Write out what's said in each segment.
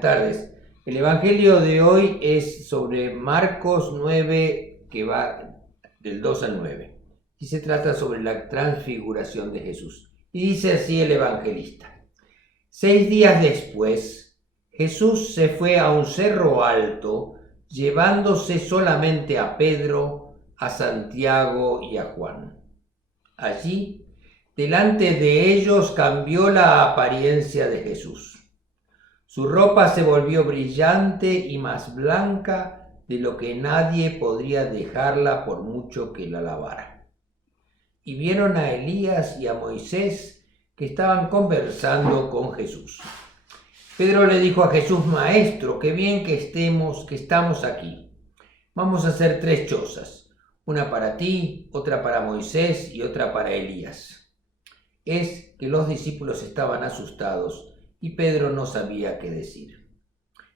Buenas tardes. El Evangelio de hoy es sobre Marcos 9, que va del 2 al 9. Y se trata sobre la transfiguración de Jesús. Y dice así el evangelista. 6 días después, Jesús se fue a un cerro alto, llevándose solamente a Pedro, a Santiago y a Juan. Allí, delante de ellos, cambió la apariencia de Jesús. Su ropa se volvió brillante y más blanca de lo que nadie podría dejarla por mucho que la lavara. Y vieron a Elías y a Moisés que estaban conversando con Jesús. Pedro le dijo a Jesús: Maestro, qué bien que estamos aquí. Vamos a hacer 3 chozas, una para ti, otra para Moisés y otra para Elías. Es que los discípulos estaban asustados y Pedro no sabía qué decir.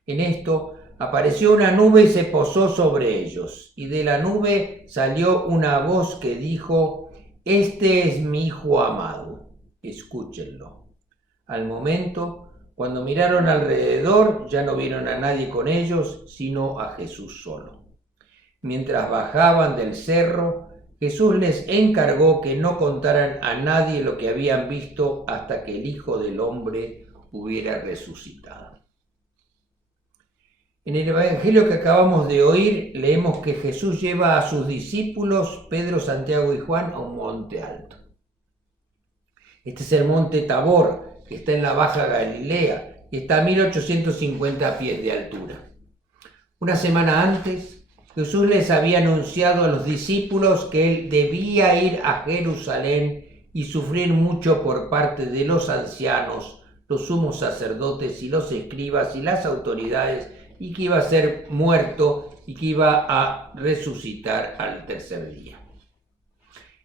En esto apareció una nube y se posó sobre ellos, y de la nube salió una voz que dijo: Este es mi Hijo amado, escúchenlo. Al momento, cuando miraron alrededor, ya no vieron a nadie con ellos, sino a Jesús solo. Mientras bajaban del cerro, Jesús les encargó que no contaran a nadie lo que habían visto hasta que el Hijo del Hombre hubiera resucitado. En el Evangelio que acabamos de oír, leemos que Jesús lleva a sus discípulos, Pedro, Santiago y Juan, a un monte alto. Este es el monte Tabor, que está en la Baja Galilea, y está a 1850 pies de altura. Una semana antes, Jesús les había anunciado a los discípulos que él debía ir a Jerusalén y sufrir mucho por parte de los ancianos, los sumos sacerdotes y los escribas y las autoridades, y que iba a ser muerto y que iba a resucitar al tercer día.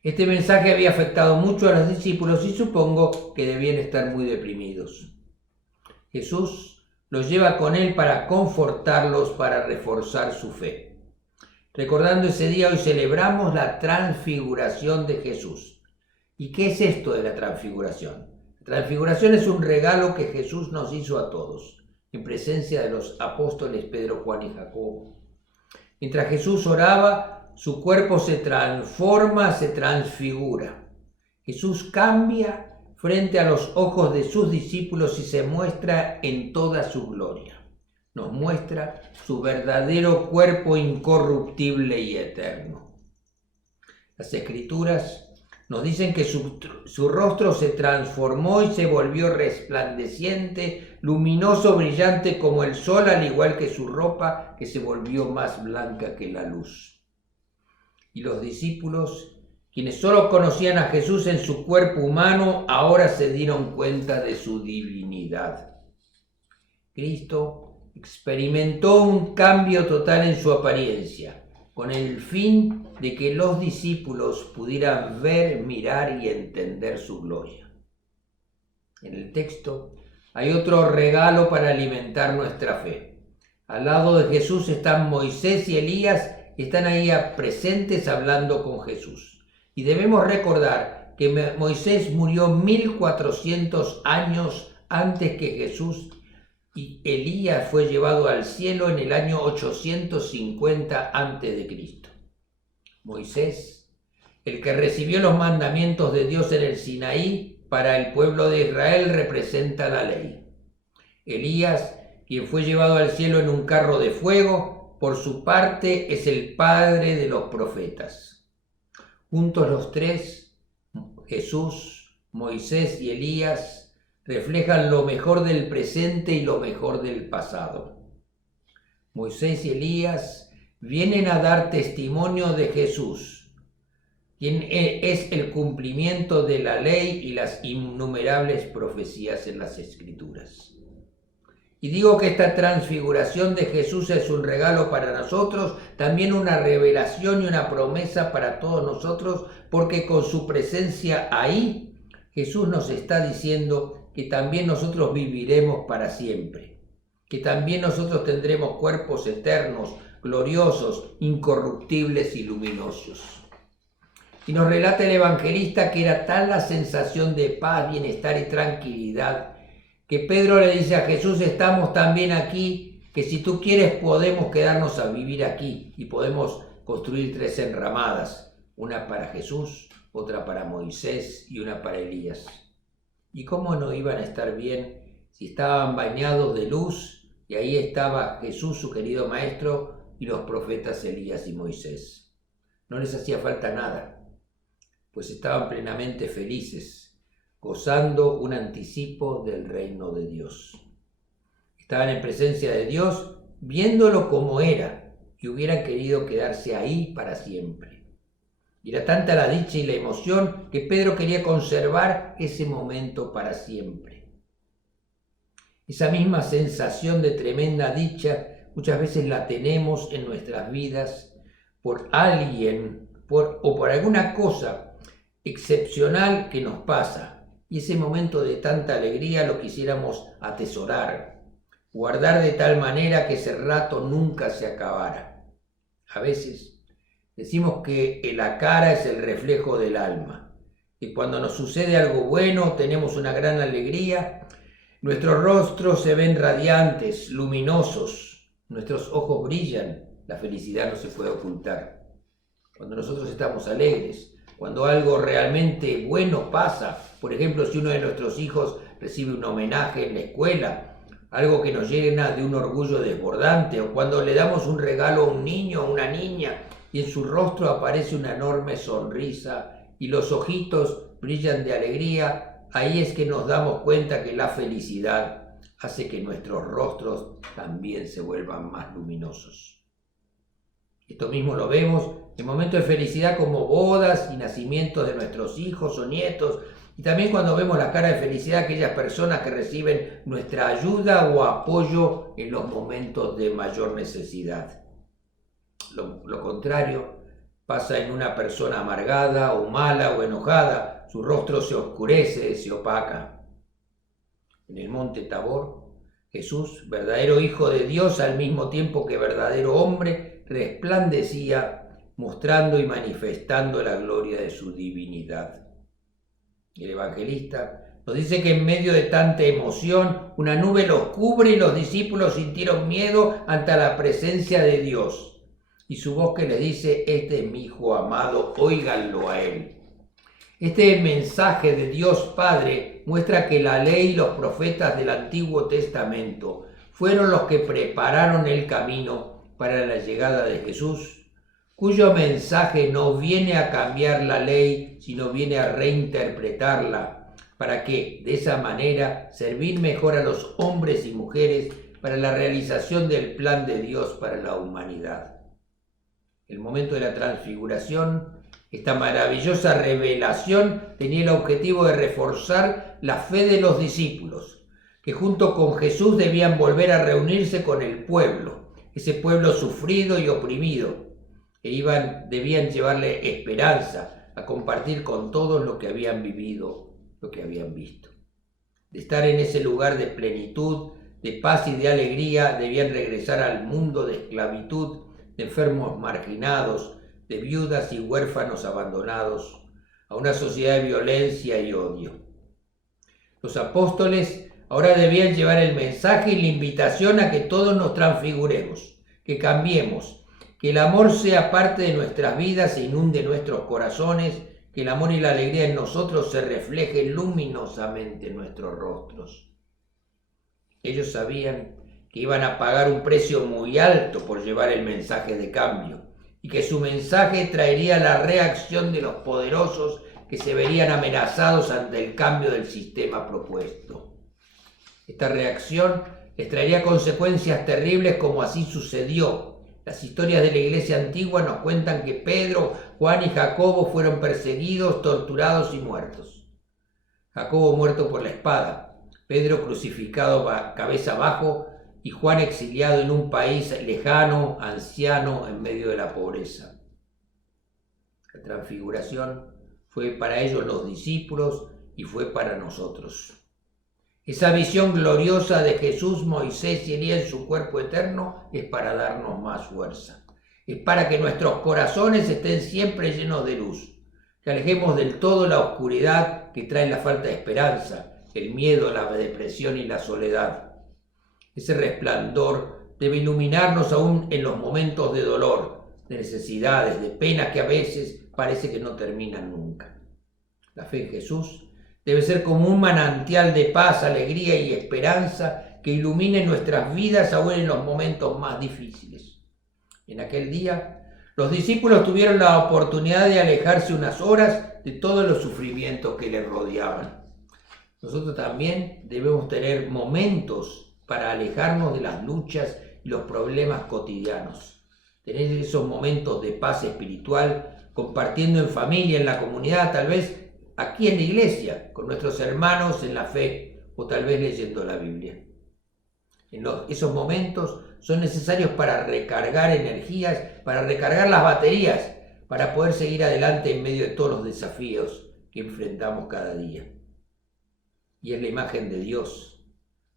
Este mensaje había afectado mucho a los discípulos y supongo que debían estar muy deprimidos. Jesús los lleva con él para confortarlos, para reforzar su fe. Recordando ese día, hoy celebramos la transfiguración de Jesús. ¿Y qué es esto de la transfiguración? La transfiguración es un regalo que Jesús nos hizo a todos, en presencia de los apóstoles Pedro, Juan y Jacobo. Mientras Jesús oraba, su cuerpo se transforma, se transfigura. Jesús cambia frente a los ojos de sus discípulos y se muestra en toda su gloria. Nos muestra su verdadero cuerpo incorruptible y eterno. Las Escrituras nos dicen que su rostro se transformó y se volvió resplandeciente, luminoso, brillante como el sol, al igual que su ropa, que se volvió más blanca que la luz. Y los discípulos, quienes solo conocían a Jesús en su cuerpo humano, ahora se dieron cuenta de su divinidad. Cristo experimentó un cambio total en su apariencia, con el fin de que los discípulos pudieran ver, mirar y entender su gloria. En el texto hay otro regalo para alimentar nuestra fe. Al lado de Jesús están Moisés y Elías, que están ahí presentes hablando con Jesús. Y debemos recordar que Moisés murió 1400 años antes que Jesús, y Elías fue llevado al cielo en el año 850 a.C. Moisés, el que recibió los mandamientos de Dios en el Sinaí, para el pueblo de Israel representa la ley. Elías, quien fue llevado al cielo en un carro de fuego, por su parte es el padre de los profetas. Juntos los 3, Jesús, Moisés y Elías, reflejan lo mejor del presente y lo mejor del pasado. Moisés y Elías vienen a dar testimonio de Jesús, quien es el cumplimiento de la ley y las innumerables profecías en las Escrituras. Y digo que esta transfiguración de Jesús es un regalo para nosotros, también una revelación y una promesa para todos nosotros, porque con su presencia ahí, Jesús nos está diciendo que también nosotros viviremos para siempre, que también nosotros tendremos cuerpos eternos, gloriosos, incorruptibles y luminosos. Y nos relata el evangelista que era tal la sensación de paz, bienestar y tranquilidad que Pedro le dice a Jesús, estamos también aquí, que si tú quieres podemos quedarnos a vivir aquí y podemos construir 3 enramadas, una para Jesús, otra para Moisés y una para Elías. ¿Y cómo no iban a estar bien si estaban bañados de luz y ahí estaba Jesús, su querido maestro, y los profetas Elías y Moisés? No les hacía falta nada, pues estaban plenamente felices, gozando un anticipo del reino de Dios. Estaban en presencia de Dios, viéndolo como era, y hubieran querido quedarse ahí para siempre. Y era tanta la dicha y la emoción que Pedro quería conservar ese momento para siempre. Esa misma sensación de tremenda dicha muchas veces la tenemos en nuestras vidas por alguien o por alguna cosa excepcional que nos pasa. Y ese momento de tanta alegría lo quisiéramos atesorar, guardar de tal manera que ese rato nunca se acabara. A veces decimos que la cara es el reflejo del alma, y cuando nos sucede algo bueno, tenemos una gran alegría, nuestros rostros se ven radiantes, luminosos, nuestros ojos brillan, la felicidad no se puede ocultar. Cuando nosotros estamos alegres, cuando algo realmente bueno pasa, por ejemplo, si uno de nuestros hijos recibe un homenaje en la escuela, algo que nos llena de un orgullo desbordante, o cuando le damos un regalo a un niño o una niña y en su rostro aparece una enorme sonrisa y los ojitos brillan de alegría, ahí es que nos damos cuenta que la felicidad hace que nuestros rostros también se vuelvan más luminosos. Esto mismo lo vemos en momentos de felicidad como bodas y nacimientos de nuestros hijos o nietos, y también cuando vemos la cara de felicidad de aquellas personas que reciben nuestra ayuda o apoyo en los momentos de mayor necesidad. Lo contrario pasa en una persona amargada o mala o enojada, su rostro se oscurece, se opaca. En el monte Tabor, Jesús, verdadero Hijo de Dios al mismo tiempo que verdadero hombre, resplandecía, mostrando y manifestando la gloria de su divinidad. El evangelista nos dice que en medio de tanta emoción, una nube los cubre y los discípulos sintieron miedo ante la presencia de Dios. Y su voz que les dice, este es mi Hijo amado, óiganlo a él. Este mensaje de Dios Padre muestra que la ley y los profetas del Antiguo Testamento fueron los que prepararon el camino para la llegada de Jesús, cuyo mensaje no viene a cambiar la ley, sino viene a reinterpretarla, para que, de esa manera, servir mejor a los hombres y mujeres para la realización del plan de Dios para la humanidad. El momento de la transfiguración, esta maravillosa revelación tenía el objetivo de reforzar la fe de los discípulos, que junto con Jesús debían volver a reunirse con el pueblo, ese pueblo sufrido y oprimido, que debían llevarle esperanza a compartir con todos lo que habían vivido, lo que habían visto. De estar en ese lugar de plenitud, de paz y de alegría, debían regresar al mundo de esclavitud, de enfermos marginados, de viudas y huérfanos abandonados, a una sociedad de violencia y odio. Los apóstoles ahora debían llevar el mensaje y la invitación a que todos nos transfiguremos, que cambiemos, que el amor sea parte de nuestras vidas e inunde nuestros corazones, que el amor y la alegría en nosotros se refleje luminosamente en nuestros rostros. Ellos sabían que iban a pagar un precio muy alto por llevar el mensaje de cambio y que su mensaje traería la reacción de los poderosos que se verían amenazados ante el cambio del sistema propuesto. Esta reacción les traería consecuencias terribles como así sucedió. Las historias de la iglesia antigua nos cuentan que Pedro, Juan y Jacobo fueron perseguidos, torturados y muertos. Jacobo muerto por la espada, Pedro crucificado cabeza abajo y Juan exiliado en un país lejano, anciano, en medio de la pobreza. La transfiguración fue para ellos los discípulos y fue para nosotros. Esa visión gloriosa de Jesús, Moisés y Elías en su cuerpo eterno es para darnos más fuerza. Es para que nuestros corazones estén siempre llenos de luz, que alejemos del todo la oscuridad que trae la falta de esperanza, el miedo, la depresión y la soledad. Ese resplandor debe iluminarnos aún en los momentos de dolor, de necesidades, de penas que a veces parece que no terminan nunca. La fe en Jesús debe ser como un manantial de paz, alegría y esperanza que ilumine nuestras vidas aún en los momentos más difíciles. En aquel día, los discípulos tuvieron la oportunidad de alejarse unas horas de todos los sufrimientos que les rodeaban. Nosotros también debemos tener momentos para alejarnos de las luchas y los problemas cotidianos. Tener esos momentos de paz espiritual, compartiendo en familia, en la comunidad, tal vez aquí en la iglesia, con nuestros hermanos en la fe, o tal vez leyendo la Biblia. Esos momentos son necesarios para recargar energías, para recargar las baterías, para poder seguir adelante en medio de todos los desafíos que enfrentamos cada día. Y es la imagen de Dios,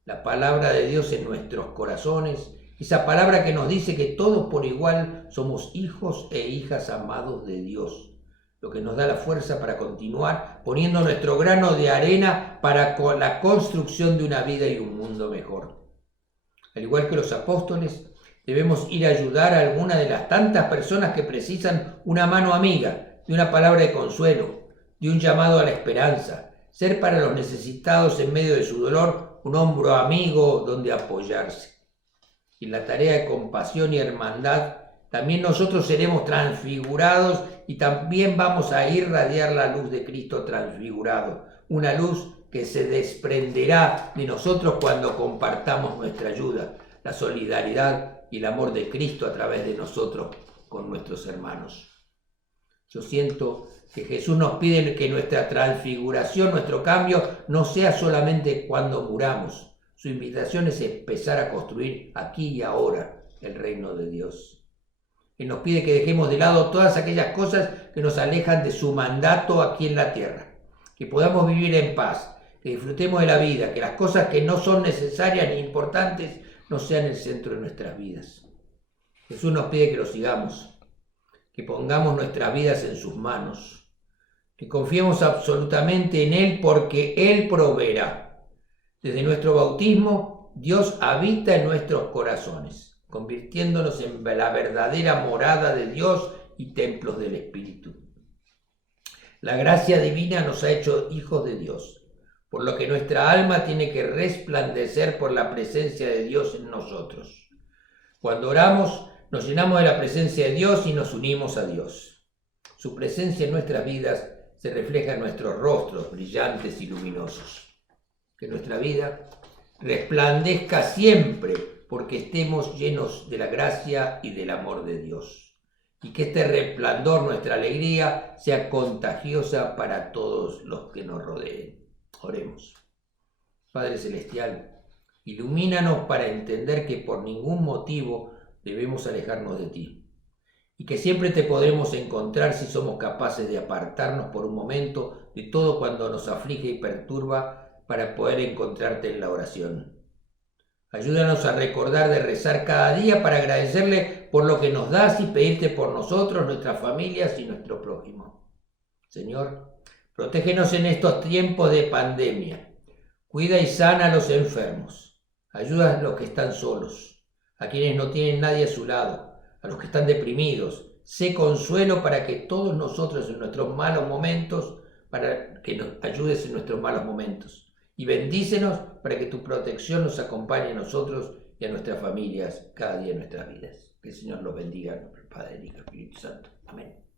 la palabra de Dios en nuestros corazones, esa palabra que nos dice que todos por igual somos hijos e hijas amados de Dios, lo que nos da la fuerza para continuar poniendo nuestro grano de arena para la construcción de una vida y un mundo mejor. Al igual que los apóstoles, debemos ir a ayudar a alguna de las tantas personas que precisan una mano amiga, de una palabra de consuelo, de un llamado a la esperanza, ser para los necesitados en medio de su dolor un hombro amigo donde apoyarse. Y en la tarea de compasión y hermandad, también nosotros seremos transfigurados y también vamos a irradiar la luz de Cristo transfigurado, una luz que se desprenderá de nosotros cuando compartamos nuestra ayuda, la solidaridad y el amor de Cristo a través de nosotros con nuestros hermanos. Yo siento que Jesús nos pide que nuestra transfiguración, nuestro cambio, no sea solamente cuando muramos. Su invitación es empezar a construir aquí y ahora el reino de Dios. Él nos pide que dejemos de lado todas aquellas cosas que nos alejan de su mandato aquí en la tierra, que podamos vivir en paz, que disfrutemos de la vida, que las cosas que no son necesarias ni importantes no sean el centro de nuestras vidas. Jesús nos pide que lo sigamos, que pongamos nuestras vidas en sus manos, que confiemos absolutamente en Él porque Él proveerá. Desde nuestro bautismo, Dios habita en nuestros corazones, convirtiéndonos en la verdadera morada de Dios y templos del Espíritu. La gracia divina nos ha hecho hijos de Dios, por lo que nuestra alma tiene que resplandecer por la presencia de Dios en nosotros. Cuando oramos, nos llenamos de la presencia de Dios y nos unimos a Dios. Su presencia en nuestras vidas se refleja en nuestros rostros brillantes y luminosos. Que nuestra vida resplandezca siempre porque estemos llenos de la gracia y del amor de Dios. Y que este resplandor, nuestra alegría, sea contagiosa para todos los que nos rodeen. Oremos. Padre Celestial, ilumínanos para entender que por ningún motivo debemos alejarnos de ti. Y que siempre te podremos encontrar si somos capaces de apartarnos por un momento de todo cuando nos aflige y perturba para poder encontrarte en la oración. Ayúdanos a recordar de rezar cada día para agradecerle por lo que nos das y pedirte por nosotros, nuestras familias y nuestro prójimo. Señor, protégenos en estos tiempos de pandemia. Cuida y sana a los enfermos. Ayuda a los que están solos, a quienes no tienen nadie a su lado, a los que están deprimidos. Sé consuelo para que todos nosotros en nuestros malos momentos, para que nos ayudes en nuestros malos momentos. Y bendícenos para que tu protección nos acompañe a nosotros y a nuestras familias cada día en nuestras vidas. Que el Señor los bendiga en nombre del Padre, del Hijo y del Espíritu Santo. Amén.